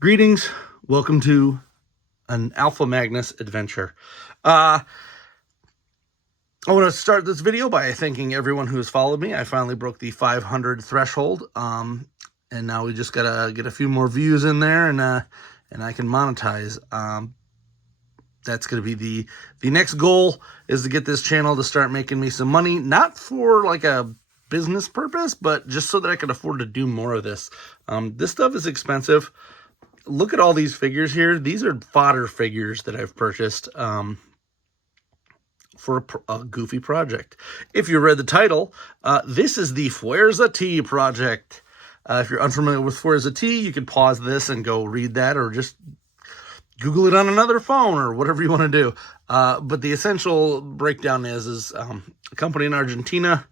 Greetings. Welcome to an Alpha Magnus adventure. I want to start this video by thanking everyone who has followed me. I finally broke the 500 threshold, and now we just gotta get a few more views in there, and I can monetize. That's gonna be the next goal, is to get this channel to start making me some money, not for like a business purpose, but just so that I can afford to do more of this. This stuff is expensive. Look at all these figures here. These are fodder figures that I've purchased for a goofy project. If you read the title, this is the Fuerza-T project. If you're unfamiliar with Fuerza-T, you can pause this and go read that, or just Google it on another phone, or whatever you want to do. But the essential breakdown is a company in Argentina,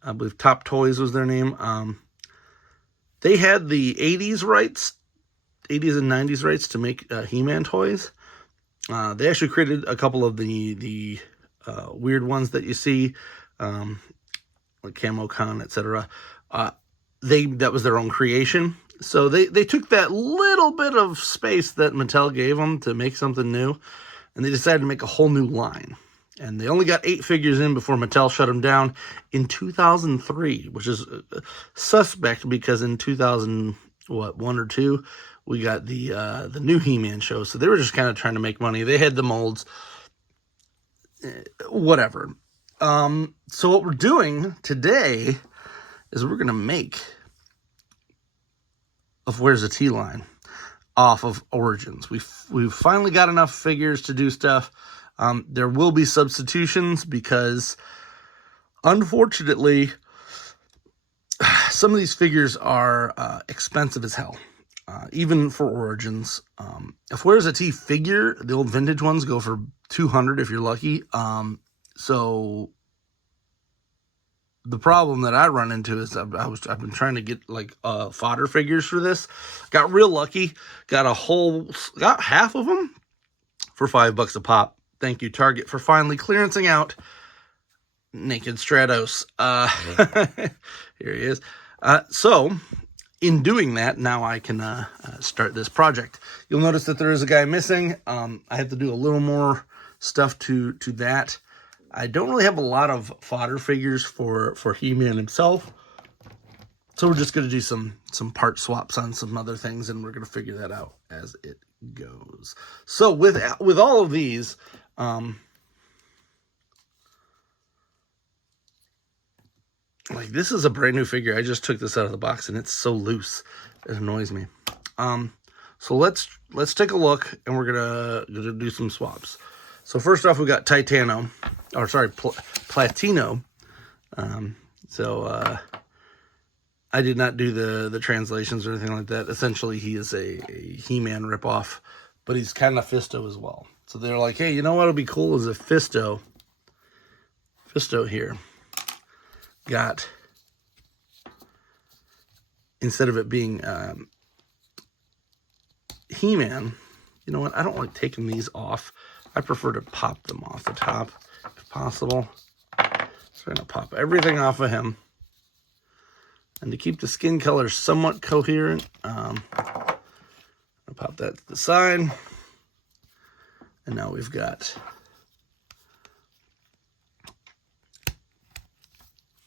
I believe Top Toys was their name. They had the 80s rights, 80s and 90s rights to make He-Man toys. They actually created a couple of the weird ones that you see, like Camo Con, etc. That was their own creation. So they took that little bit of space that Mattel gave them to make something new, and they decided to make a whole new line. And they only got 8 figures in before Mattel shut them down in 2003, which is suspect because in 2001 or 2, we got the new He-Man show. So they were just kind of trying to make money. They had the molds, whatever. So what we're doing today is we're going to make a Fuerza-T line off of Origins. We've finally got enough figures to do stuff. There will be substitutions because, unfortunately, some of these figures are expensive as hell. Even for Origins. If Fuerza-T figure, the old vintage ones go for $200 if you're lucky. So the problem that I run into is I've been trying to get like fodder figures for this. Got real lucky. Got half of them for $5 a pop. Thank you, Target, for finally clearancing out Naked Stratos. Here he is. So in doing that, now I can start this project. You'll notice that there is a guy missing. I have to do a little more stuff to that. I don't really have a lot of fodder figures for He-Man himself, so we're just going to do some part swaps on some other things, and we're going to figure that out as it goes. So with all of these, like, this is a brand new figure. I just took this out of the box, and it's so loose. It annoys me. So let's take a look, and we're gonna do some swaps. So first off, we got Platino. I did not do the translations or anything like that. Essentially, he is a He-Man ripoff, but he's kind of Fisto as well. So they're like, hey, you know what would be cool is if Fisto here got, instead of it being He-Man, you know what, I don't like taking these off. I prefer to pop them off the top if possible. So I'm going to pop everything off of him. And to keep the skin color somewhat coherent, I'll pop that to the side. And now we've got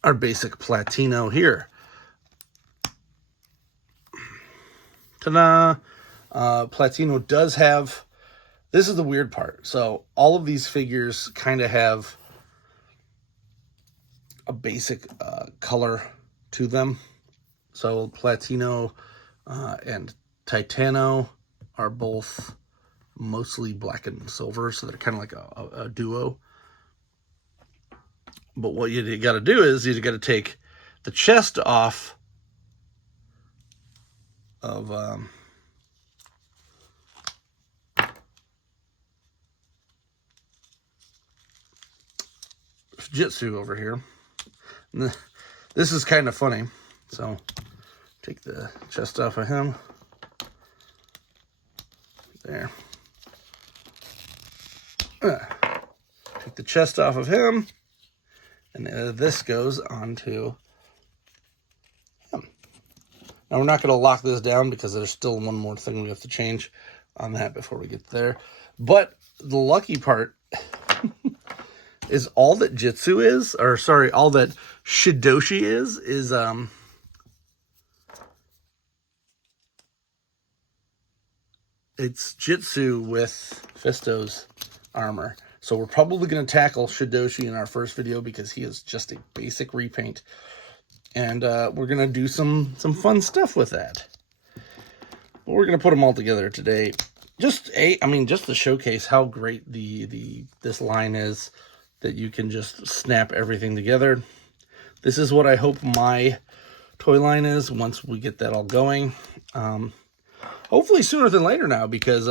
our basic Platino here. Ta-da! Platino does have, this is the weird part. So all of these figures kind of have a basic color to them. So Platino and Titano are both mostly black and silver, so they're kind of like a duo. But what you got to do is you got to take the chest off of Jitsu over here. And this is kind of funny. So take the chest off of him. There. Take the chest off of him. And this goes onto him. Now, we're not going to lock this down because there's still one more thing we have to change on that before we get there. But the lucky part is all that Jitsu is, or sorry, all that Shidoshi is it's Jitsu with Fisto's armor. So we're probably going to tackle Shidoshi in our first video because he is just a basic repaint. And we're going to do some fun stuff with that. But we're going to put them all together today. Just to showcase how great this line is, that you can just snap everything together. This is what I hope my toy line is once we get that all going. Hopefully sooner than later now, because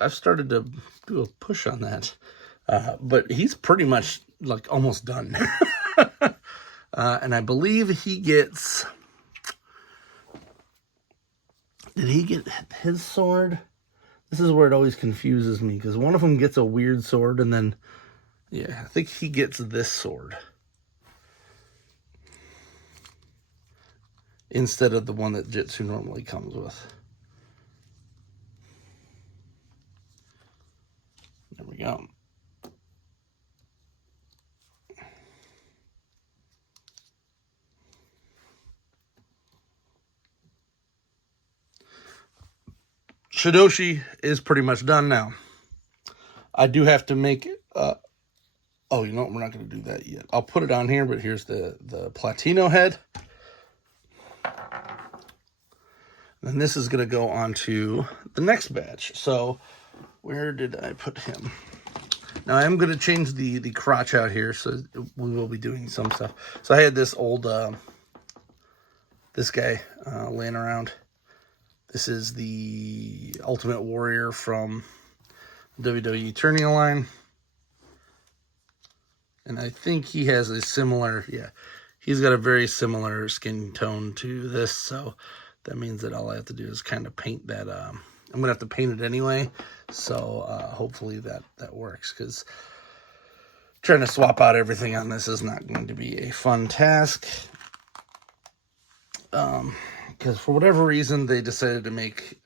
I've started to do a push on that. But he's pretty much like almost done. And I believe he gets... Did he get his sword? This is where it always confuses me, because one of them gets a weird sword, and then... Yeah, I think he gets this sword instead of the one that Jitsu normally comes with. There we go. Shidoshi is pretty much done now. I do have to make it... oh, you know what? We're not going to do that yet. I'll put it on here, but here's the Platino head. And this is going to go on to the next batch. So, where did I put him? Now, I am going to change the crotch out here, so we will be doing some stuff. So, I had this old, this guy laying around. This is the Ultimate Warrior from WWE Eternia line. And I think he has a similar, yeah, he's got a very similar skin tone to this. So that means that all I have to do is kind of paint that. I'm going to have to paint it anyway. So hopefully that works, because trying to swap out everything on this is not going to be a fun task. Because for whatever reason, they decided to make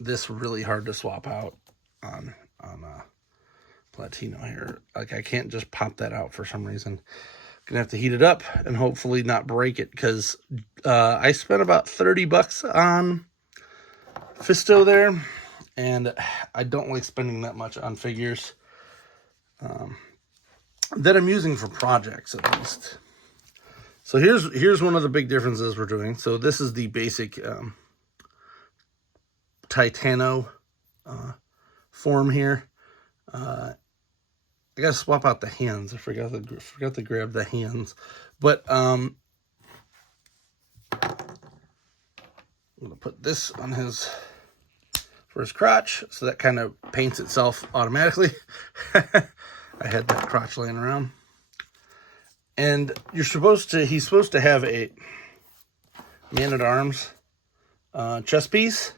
this really hard to swap out on Platino here. Like, I can't just pop that out for some reason. Gonna have to heat it up and hopefully not break it, because I spent about $30 on Fisto there, and I don't like spending that much on figures that I'm using for projects, at least. So here's one of the big differences we're doing. So this is the basic Titano form here. I gotta swap out the hands. I forgot to grab the hands, but I'm gonna put this on his crotch, so that kind of paints itself automatically. I had that crotch laying around, and he's supposed to have a Man-at-Arms chest piece.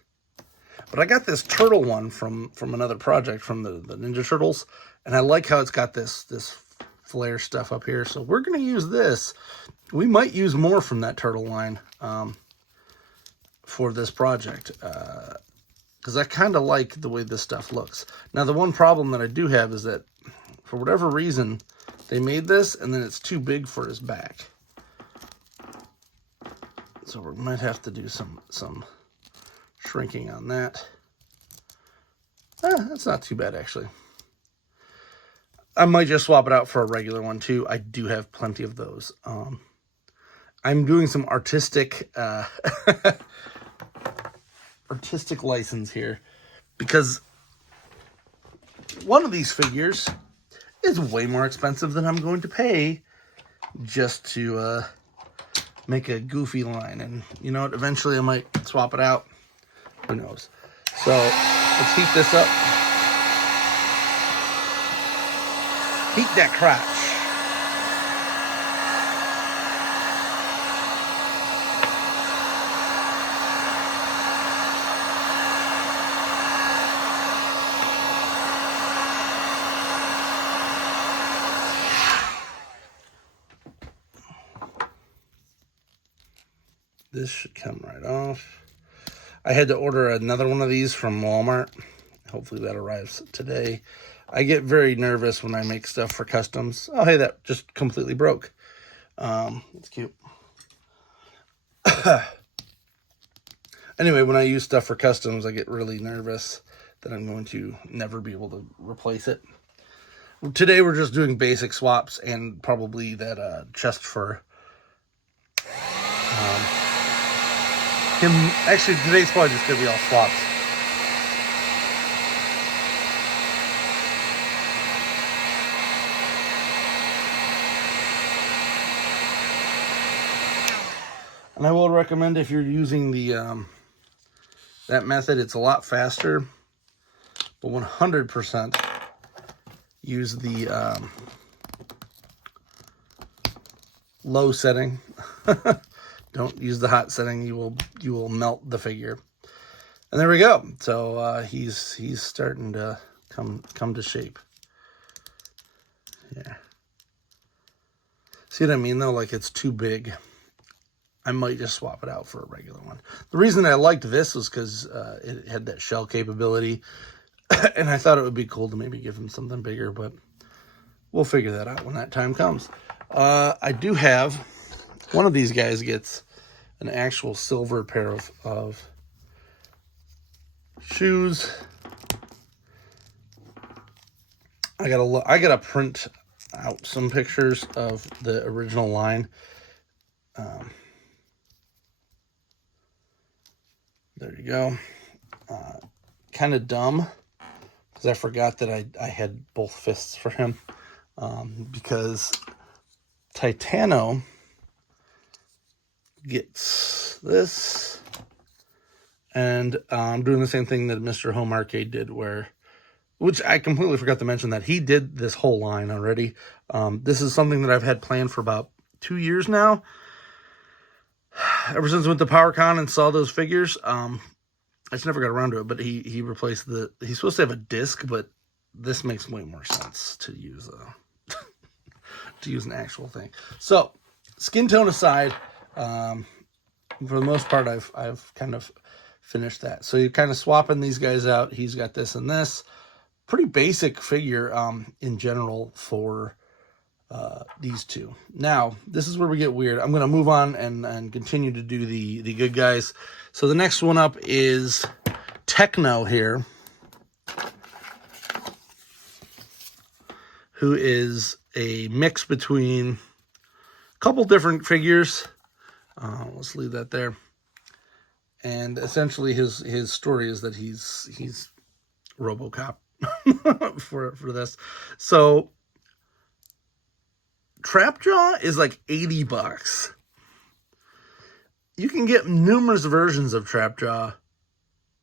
But I got this turtle one from another project, from the Ninja Turtles, and I like how it's got this flare stuff up here. So we're going to use this. We might use more from that turtle line for this project, because I kind of like the way this stuff looks. Now, the one problem that I do have is that, for whatever reason, they made this, and then it's too big for his back. So we might have to do some shrinking on that. That's not too bad, actually. I might just swap it out for a regular one too. I do have plenty of those. I'm doing some artistic artistic license here, because one of these figures is way more expensive than I'm going to pay just to make a goofy line. And you know what? Eventually I might swap it out. Who knows? So let's heat this up. Heat that crotch. This should come right off. I had to order another one of these from Walmart. Hopefully that arrives today. I get very nervous when I make stuff for customs. Oh, hey, that just completely broke. It's cute. Anyway, when I use stuff for customs, I get really nervous that I'm going to never be able to replace it. Today, we're just doing basic swaps and probably that chest fur. Actually, today's probably just going to be all swaps. And I will recommend if you're using the that method, it's a lot faster. But 100% use the low setting. Don't use the hot setting. You will melt the figure. And there we go. So he's starting to come to shape. Yeah. See what I mean though? Like it's too big. I might just swap it out for a regular one. The reason I liked this was because it had that shell capability. And I thought it would be cool to maybe give him something bigger, but we'll figure that out when that time comes. I do have one of these guys gets an actual silver pair of shoes. I gotta print out some pictures of the original line. There you go. Kind of dumb because I forgot that I had both fists for him, because Titano gets this, and I'm doing the same thing that Mr. Home Arcade did, which I completely forgot to mention that he did this whole line already. This is something that I've had planned for about 2 years now. Ever since I went to PowerCon and saw those figures, I just never got around to it. But he replaced he's supposed to have a disc, but this makes way more sense to use to use an actual thing. So skin tone aside, for the most part, I've kind of finished that. So you're kind of swapping these guys out. He's got this and this. Pretty basic figure in general for these two. Now, this is where we get weird. I'm going to move on and continue to do the good guys. So the next one up is Techno here, who is a mix between a couple different figures. Let's leave that there. And essentially his story is that he's RoboCop for this. So Trapjaw is like $80. You can get numerous versions of Trapjaw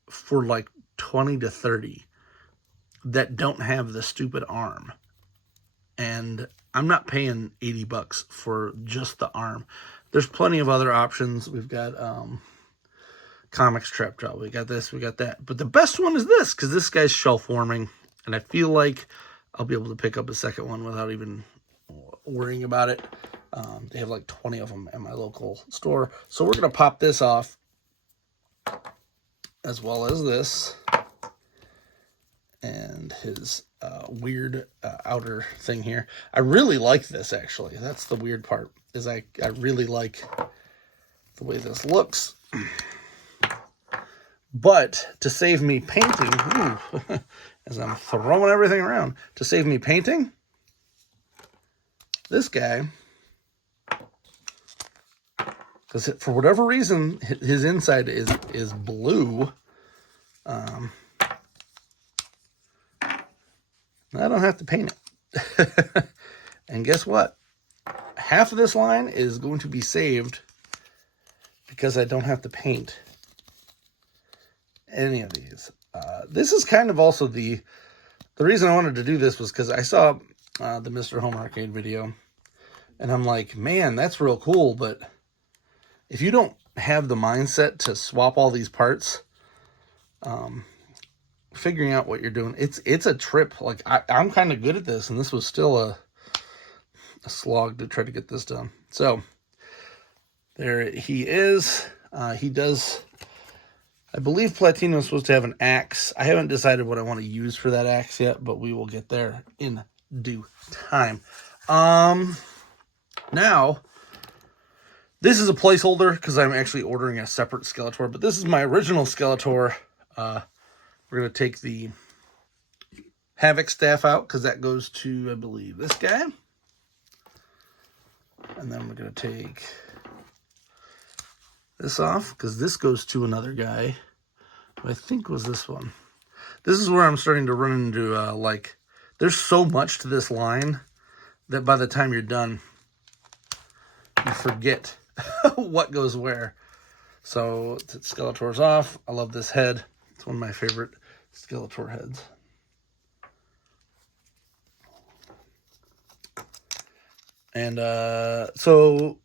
for like 20 to 30 that don't have the stupid arm. And I'm not paying $80 for just the arm. There's plenty of other options. We've got comics Trapjaw. We got this, we got that. But the best one is this, because this guy's shelf warming. And I feel like I'll be able to pick up a second one without even worrying about it. They have like 20 of them at my local store. So we're going to pop this off, as well as this. And his weird outer thing here. I really like this, actually. That's the weird part, is I really like the way this looks. But to save me painting, as I'm throwing everything around, to save me painting, this guy, because for whatever reason, his inside is blue. I don't have to paint it. And guess what? Half of this line is going to be saved because I don't have to paint any of these. This is kind of also the reason I wanted to do this was because I saw the Mr. Home Arcade video, and I'm like, man, that's real cool, but if you don't have the mindset to swap all these parts, figuring out what you're doing, it's a trip. Like I'm kind of good at this, and this was still a slog to try to get this done. So there he is. He does, I believe Platino is supposed to have an axe. I haven't decided what I want to use for that axe yet, but we will get there in due time. Now, this is a placeholder because I'm actually ordering a separate Skeletor, but this is my original Skeletor. We're going to take the Havoc staff out because that goes to, I believe, this guy. And then we're going to take this off because this goes to another guy who I think was this one. This is where I'm starting to run into, like, there's so much to this line that by the time you're done, you forget what goes where. So Skeletor's off. I love this head. It's one of my favorite Skeletor heads. And so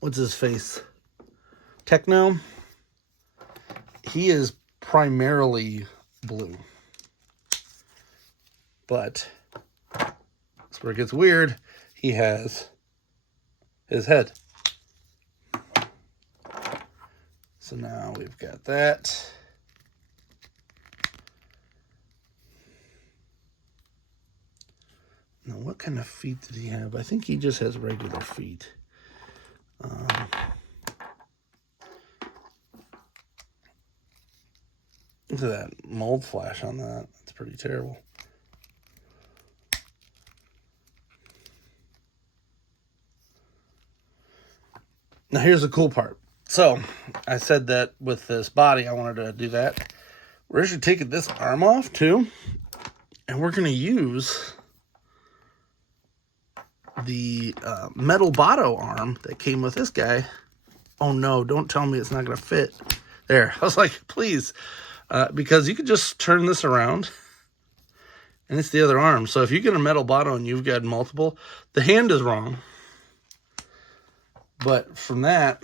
what's his face? Techno. He is primarily blue. But that's where it gets weird. He has his head. So now we've got that. Now, what kind of feet did he have? I think he just has regular feet. Look at that mold flash on that. That's pretty terrible. Now, here's the cool part. So, I said that with this body, I wanted to do that. We're actually taking this arm off, too. And we're going to use the metal Botto arm that came with this guy. Oh, no, don't tell me it's not going to fit. There. I was like, please. Because you could just turn this around. And it's the other arm. So if you get a metal Botto and you've got multiple, the hand is wrong. But from that,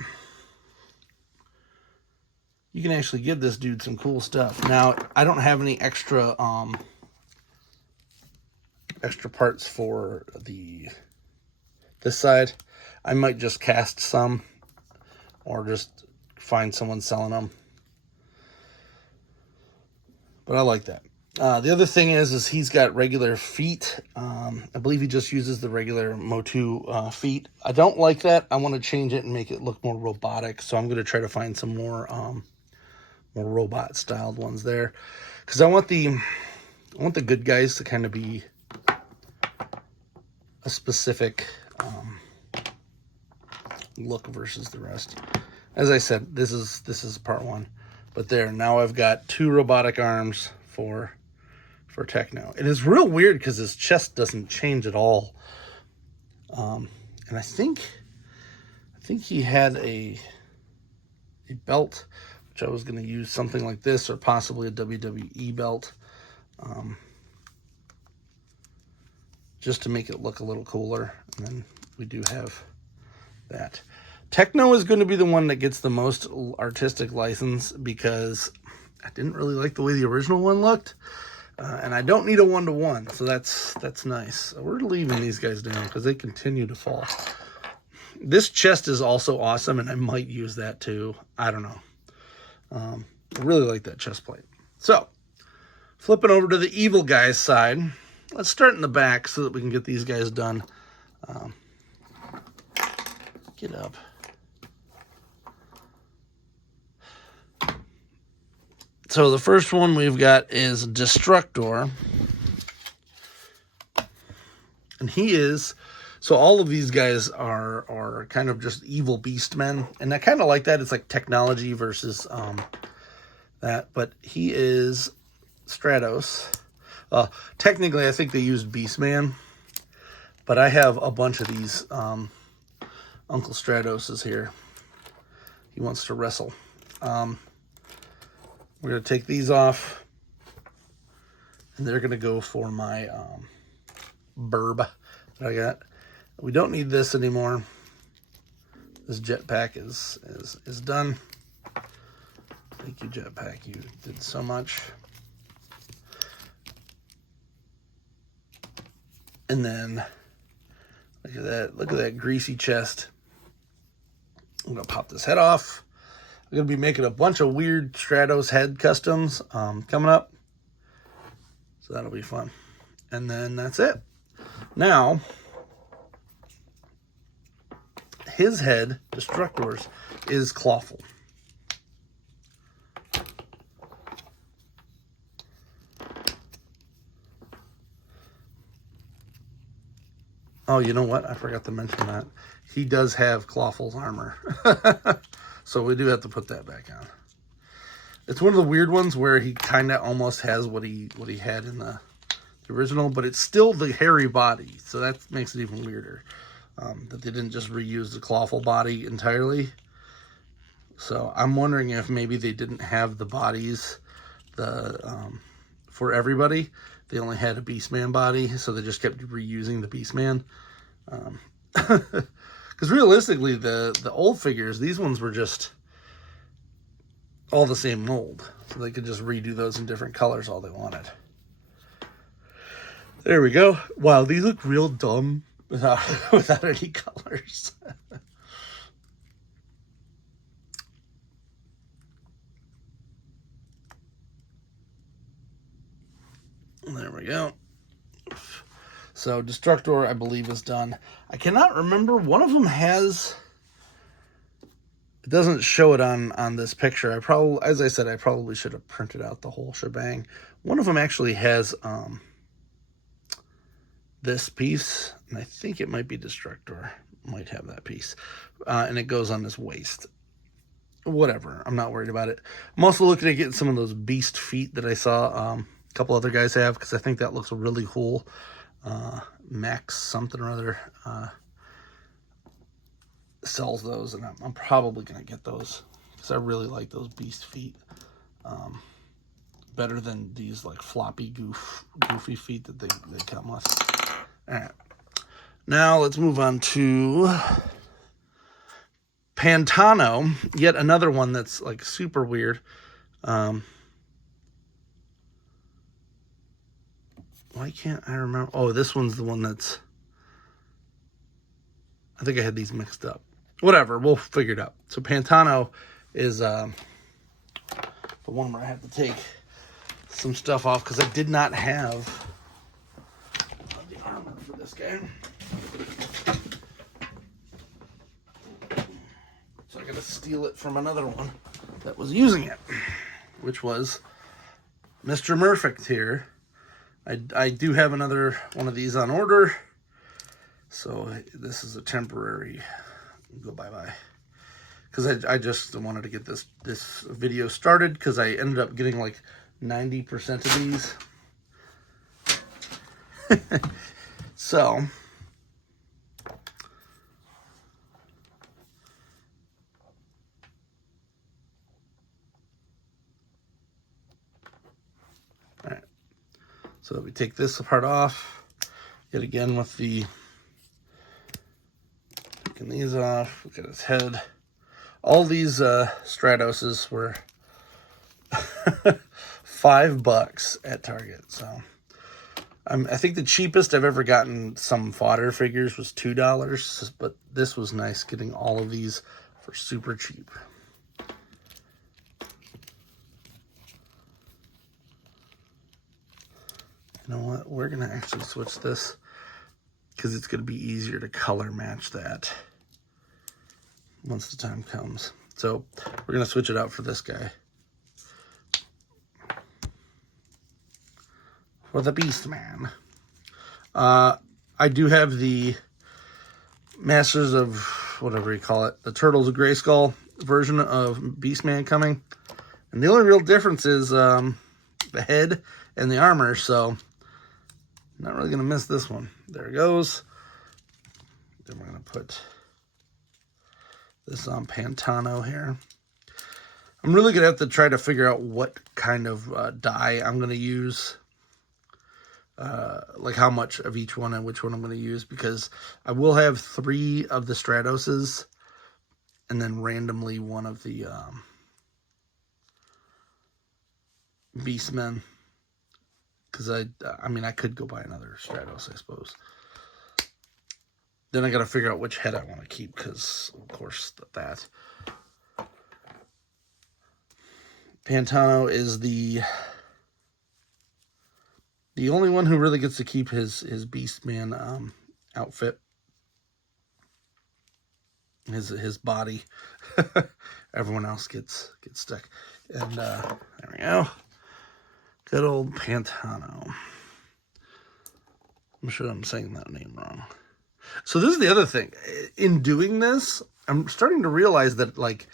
you can actually give this dude some cool stuff. Now, I don't have any extra parts for this side. I might just cast some or just find someone selling them. But I like that. The other thing is he's got regular feet. I believe he just uses the regular Motu feet. I don't like that. I want to change it and make it look more robotic. So I'm going to try to find some more robot styled ones there, because I want the good guys to kind of be a specific look versus the rest. As I said, this is part one, but there, now I've got 2 robotic arms for Techno. It is real weird because his chest doesn't change at all. And I think he had a belt, which I was going to use something like this, or possibly a WWE belt, just to make it look a little cooler. And then we do have that. Techno is going to be the one that gets the most artistic license, because I didn't really like the way the original one looked. And I don't need a 1-to-1, so that's nice. So we're leaving these guys down because they continue to fall. This chest is also awesome, and I might use that too. I don't know. I really like that chest plate. So, flipping over to the evil guy's side. Let's start in the back so that we can get these guys done. Get up. So the first one we've got is Destructor. And he is, so all of these guys are kind of just evil beast men. And I kind of like that. It's like technology versus that. But he is Stratos. Technically, I think they used Beastman. But I have a bunch of these Uncle Stratoses here. He wants to wrestle. We're going to take these off, and they're going to go for my burb that I got. We don't need this anymore. This jetpack is done. Thank you, jetpack. You did so much. And then, look at that greasy chest. I'm going to pop this head off. I'm going to be making a bunch of weird Stratos head customs coming up. So that'll be fun. And then that's it. Now, his head, Destructor's, is clawful. Oh, you know what? I forgot to mention that. He does have Clawful's armor. So we do have to put that back on. It's one of the weird ones where he kind of almost has what he had in the original, but it's still the hairy body. So that makes it even weirder. That they didn't just reuse the Clawful body entirely. So I'm wondering if maybe they didn't have the bodies for everybody. They only had a Beastman body, so they just kept reusing the Beastman. Because realistically, the old figures, these ones were just all the same mold. So they could just redo those in different colors all they wanted. There we go. Wow, these look real dumb without any colors. There we go. So Destructor, I believe, is done. I cannot remember. One of them has... It doesn't show it on this picture. As I said, I probably should have printed out the whole shebang. One of them actually has this piece, and I think it might be Destructor. Might have that piece. And it goes on this waist. Whatever. I'm not worried about it. I'm also looking at getting some of those beast feet that I saw a couple other guys have, because I think that looks really cool. Max something or other sells those, and I'm probably gonna get those because I really like those beast feet better than these like floppy goofy feet that they come with. All right, now let's move on to Pantano, yet another one that's like super weird. Why can't I remember? Oh, this one's the one that's... I think I had these mixed up. Whatever, we'll figure it out. So Pantano is the one where I have to take some stuff off because I did not have the armor for this guy. So I got to steal it from another one that was using it, which was Mr. Murphict here. I do have another one of these on order, so this is a temporary go bye-bye. Because I just wanted to get this video started, because I ended up getting like 90% of these. So, all right. So we take this part off, yet again with the, taking these off, look at his head. All these Stratoses were $5 at Target. So I think the cheapest I've ever gotten some fodder figures was $2, but this was nice getting all of these for super cheap. You know what? We're going to actually switch this because it's going to be easier to color match that once the time comes. So we're going to switch it out for this guy. For the Beastman. I do have the Masters of, whatever you call it, the Turtles of Grayskull version of Beastman coming. And the only real difference is the head and the armor, so not really going to miss this one. There it goes. Then we're going to put this on Pantano here. I'm really going to have to try to figure out what kind of dye I'm going to use. Like how much of each one and which one I'm going to use, because I will have 3 of the Stratoses and then randomly one of the Beastmen. Because I mean, I could go buy another Stratos, I suppose. Then I got to figure out which head I want to keep, because of course that. Pantano is the only one who really gets to keep his Beastman outfit, his body. Everyone else gets stuck. And there we go. Good old Pantano. I'm sure I'm saying that name wrong. So this is the other thing. In doing this, I'm starting to realize that, like,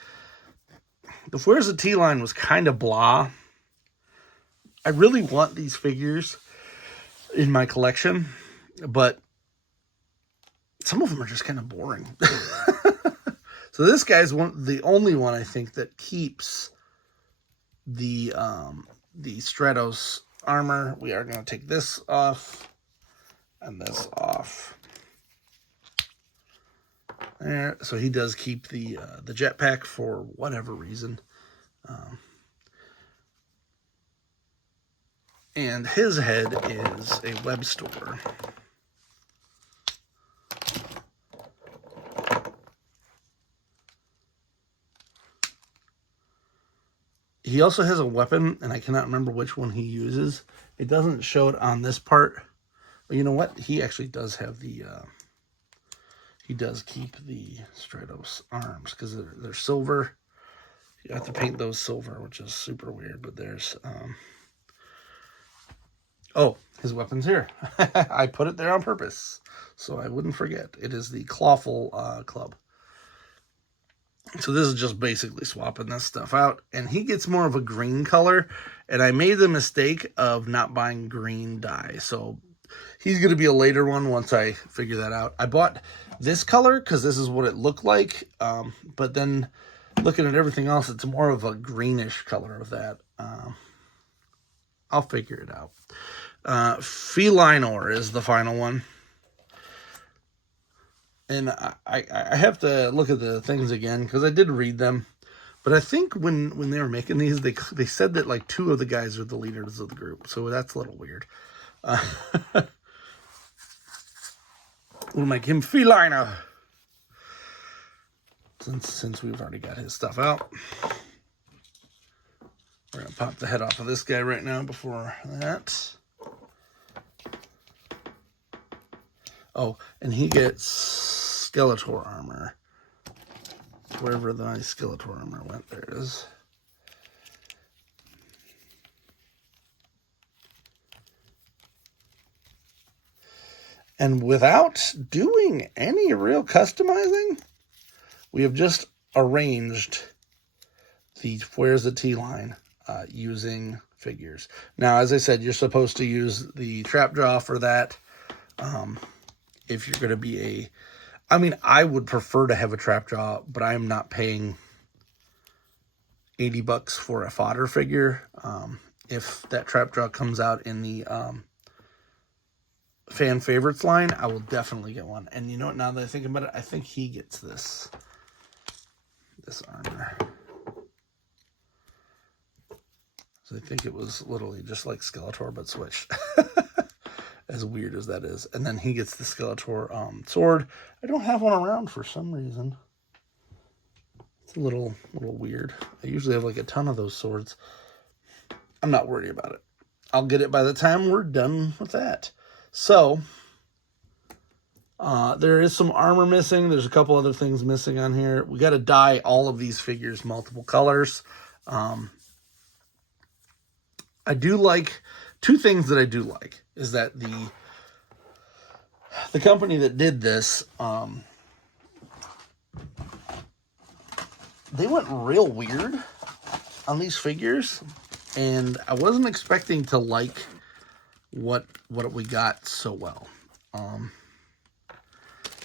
the Fuerza-T line was kind of blah. I really want these figures in my collection, but some of them are just kind of boring. So this guy's the only one I think that keeps the Stratos armor. We are going to take this off and this off. There, so he does keep the jetpack for whatever reason. And his head is a web store. He also has a weapon, and I cannot remember which one he uses. It doesn't show it on this part. But you know what? He actually does have the... he does keep the Stratos arms, because they're silver. You have to paint those silver, which is super weird. But there's... oh, his weapon's here. I put it there on purpose, so I wouldn't forget. It is the Clawful club. So this is just basically swapping this stuff out. And he gets more of a green color. And I made the mistake of not buying green dye. So he's going to be a later one once I figure that out. I bought this color because this is what it looked like. But then looking at everything else, it's more of a greenish color of that. I'll figure it out. Felinor is the final one. And I have to look at the things again, because I did read them. But I think when they were making these, they said that like 2 of the guys are the leaders of the group. So that's a little weird. We'll make him Felinor. Since we've already got his stuff out. We're going to pop the head off of this guy right now before that. Oh, and he gets Skeletor armor. Wherever the nice Skeletor armor went, there it is. And without doing any real customizing, we have just arranged the Fuerza-T line using figures. Now, as I said, you're supposed to use the trap jaw for that. If you're going to be I mean, I would prefer to have a trap jaw, but I'm not paying $80 for a fodder figure. If that trap jaw comes out in the fan favorites line, I will definitely get one. And you know what, now that I think about it, I think he gets this armor. So I think it was literally just like Skeletor, but switched. As weird as that is. And then he gets the Skeletor sword. I don't have one around for some reason. It's a little weird. I usually have like a ton of those swords. I'm not worried about it. I'll get it by the time we're done with that. So, there is some armor missing. There's a couple other things missing on here. We got to dye all of these figures multiple colors. I do like... 2 things that I do like is that the company that did this, they went real weird on these figures, and I wasn't expecting to like what we got so well.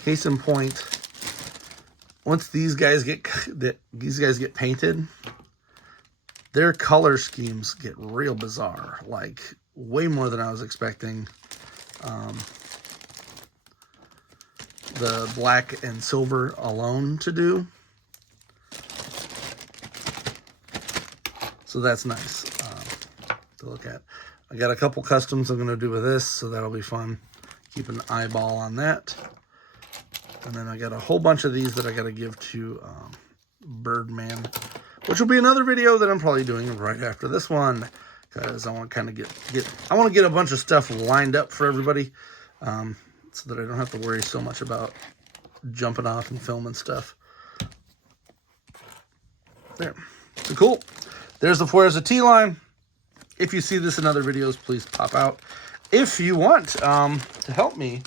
Case in point, once these guys get painted, their color schemes get real bizarre, like way more than I was expecting. The black and silver alone to do. So that's nice to look at. I got a couple customs I'm going to do with this, so that'll be fun. Keep an eyeball on that. And then I got a whole bunch of these that I got to give to Birdman. which will be another video that I'm probably doing right after this one, because I want to kind of get a bunch of stuff lined up for everybody, so that I don't have to worry so much about jumping off and filming stuff. There. So cool. There's the Fuerza-T line. If you see this in other videos, please pop out. If you want to help me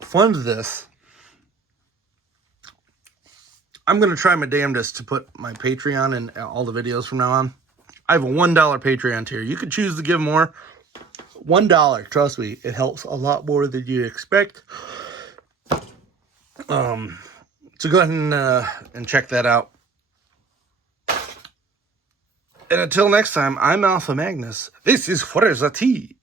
fund this, I'm going to try my damnedest to put my Patreon in all the videos from now on. I have a $1 Patreon tier. You could choose to give more. $1, trust me, it helps a lot more than you expect. So go ahead and check that out. And until next time, I'm Alpha Magnus. This is Fuerza-T.